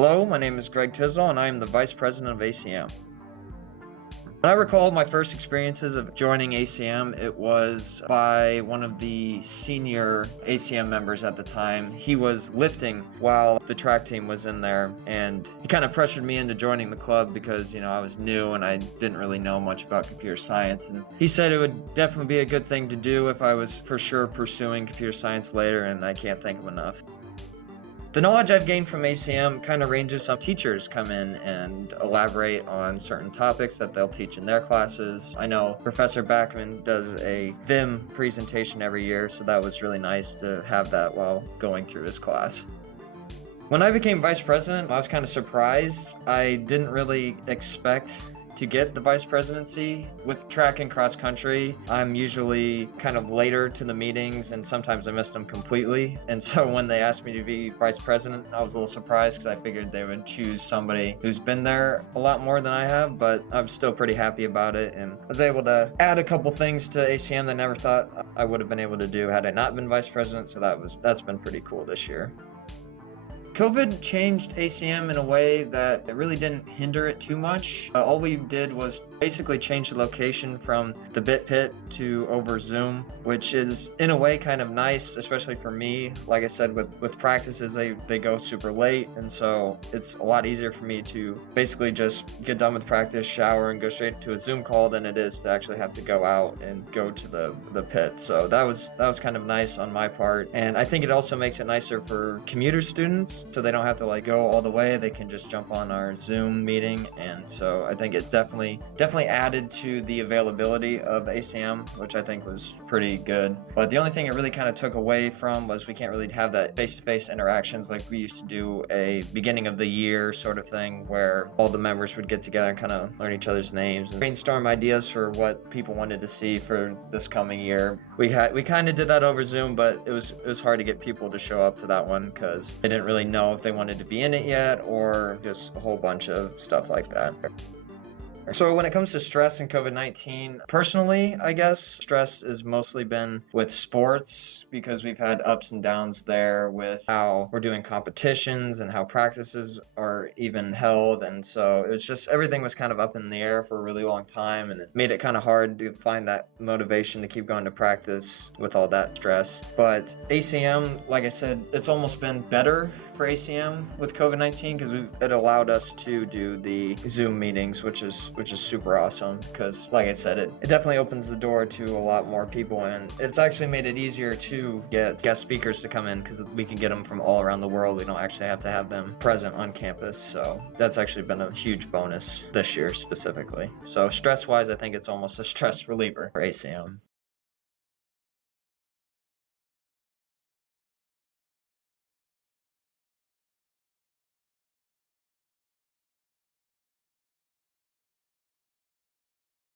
Hello, my name is Greg Tisdall, and I am the Vice President of ACM. When I recall my first experiences of joining ACM, it was by one of the senior ACM members at the time. He was lifting while the track team was in there, and he kind of pressured me into joining the club because, I was new and I didn't really know much about computer science. And he said it would definitely be a good thing to do if I was for sure pursuing computer science later, and I can't thank him enough. The knowledge I've gained from ACM kind of ranges. Some teachers come in and elaborate on certain topics that they'll teach in their classes. I know Professor Backman does a Vim presentation every year, so that was really nice to have that while going through his class. When I became vice president, I was kind of surprised. I didn't really expect to get the vice presidency. With track and cross country, I'm usually kind of later to the meetings and sometimes I missed them completely. And so when they asked me to be vice president, I was a little surprised because I figured they would choose somebody who's been there a lot more than I have, but I'm still pretty happy about it and was able to add a couple things to ACM that I never thought I would have been able to do had I not been vice president, so that's been pretty cool this year. COVID changed ACM in a way that it really didn't hinder it too much. All we did was basically change the location from the Bit Pit to over Zoom, which is in a way kind of nice, especially for me. Like I said, with practices, they go super late, and so it's a lot easier for me to basically just get done with practice, shower, and go straight to a Zoom call than it is to actually have to go out and go to the pit. So that was kind of nice on my part, and I think it also makes it nicer for commuter students, so they don't have to go all the way. They can just jump on our Zoom meeting, and so I think it definitely added to the availability of ACM, which I think was pretty good. But the only thing it really kind of took away from was we can't really have that face-to-face interactions like we used to do a beginning of the year sort of thing where all the members would get together and kind of learn each other's names and brainstorm ideas for what people wanted to see for this coming year. We kind of did that over Zoom, but it was hard to get people to show up to that one because they didn't really know if they wanted to be in it yet or just a whole bunch of stuff like that. So when it comes to stress and COVID-19, personally, I guess stress has mostly been with sports because we've had ups and downs there with how we're doing competitions and how practices are even held. And so it's just everything was kind of up in the air for a really long time, and it made it kind of hard to find that motivation to keep going to practice with all that stress. But ACM, like I said, it's almost been better for ACM with COVID-19 because it allowed us to do the Zoom meetings, which is super awesome because, like I said, it definitely opens the door to a lot more people, and it's actually made it easier to get guest speakers to come in because we can get them from all around the world. We don't actually have to have them present on campus, so that's actually been a huge bonus this year specifically. So stress-wise, I think it's almost a stress reliever for ACM.